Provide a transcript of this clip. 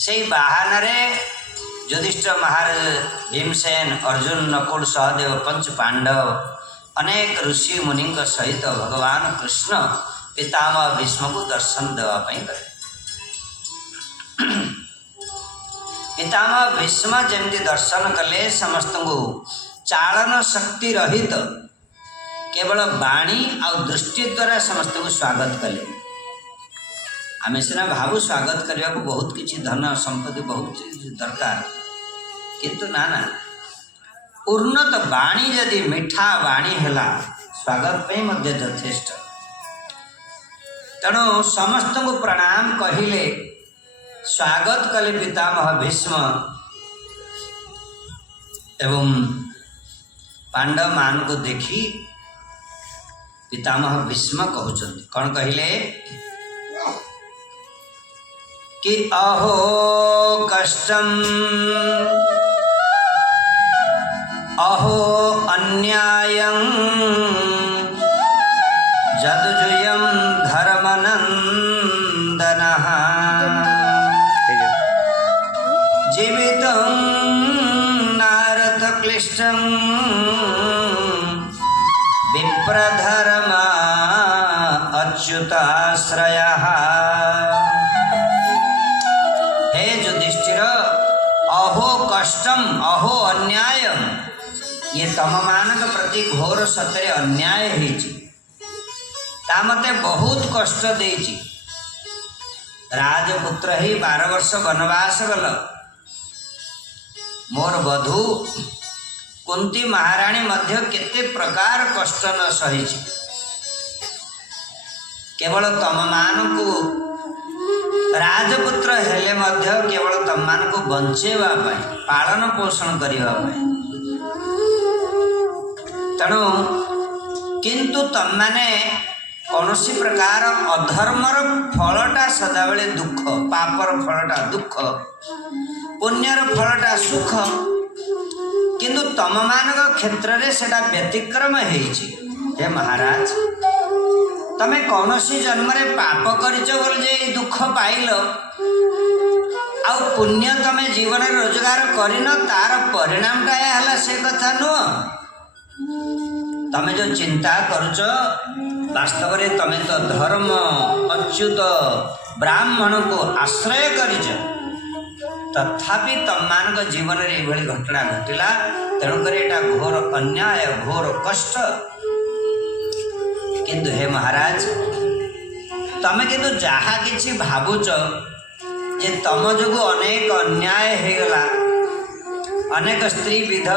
से बाहाना युधिष्ठिर महाराज भीमसेन अर्जुन नकुल सहदेव पंच पांडव अनेक ऋषि मुनि सहित भगवान कृष्ण पितामह भीष्म को दर्शन देवाई गए। पितामह भीष्म जमती दर्शन कले समस्त को चालन शक्ति रहित केवल वाणी आ दृष्टि द्वारा समस्त को स्वागत कले। आम सीना भावु स्वागत करने को बहुत किसी धन संपत्ति बहुत दरकार, किंतु ना उन्नत वाणी यदि मीठा वाणी है स्वागत पे मध्य यथेष्ट। तेणु समस्त को प्रणाम कहले स्वागत कले पितामह भीष्म एवं पांडव मान को देखी पितामह भीष्म कहते कौन कहले कि अहो कष्टम अहो अन्यायं जदुजुयं धर्मनंदनः जीवितं नारद क्लिष्टं विप्रधर्मा अच्युताश्रयः। हे युधिष्ठिर, अहो कष्टम अहो अन्यायम, ये तम मानक प्रति घोर सतरे अन्याय मते बहुत कष्ट देची। राजपुत्र ही 12 वर्ष वनवास गल, मोर बधू कुंती महाराणी मध्य केते प्रकार कष्ट न सही। केवल तम मान को राजपुत्र हेले मध्य केवल तम मान को बंचेवा पाई पालन पोषण करिवा पाई। तेणु किंतु तम माने कौनसी प्रकार अधर्मर फलटा सदाबले दुख, पापर फलटा दुख, पुण्यर फलटा सुख, किंतु तम मानक क्षेत्र रे सेटा व्यतिक्रम हेछि। हे महाराज, तमे कौनसी जन्म रे पाप करिच बोल जे दुख पाइल, आ पुण्य तमे जीवन रोजगार करिन तार परिणामटा हला से कथा नुह। तमे जो चिंता करुच वास्तव रे तमे तो धर्म अच्युत ब्राह्मण को आश्रय करिच, तथापि तममान जीवन रे एभली घटना घटिला। तेणुकर एटा घोर अन्याय घोर कष्ट। किंतु हे महाराज, तमे किंतु जहा किछि भावुच जे तम जोगु अनेक अन्याय हे गला, अनेक स्त्री विधवा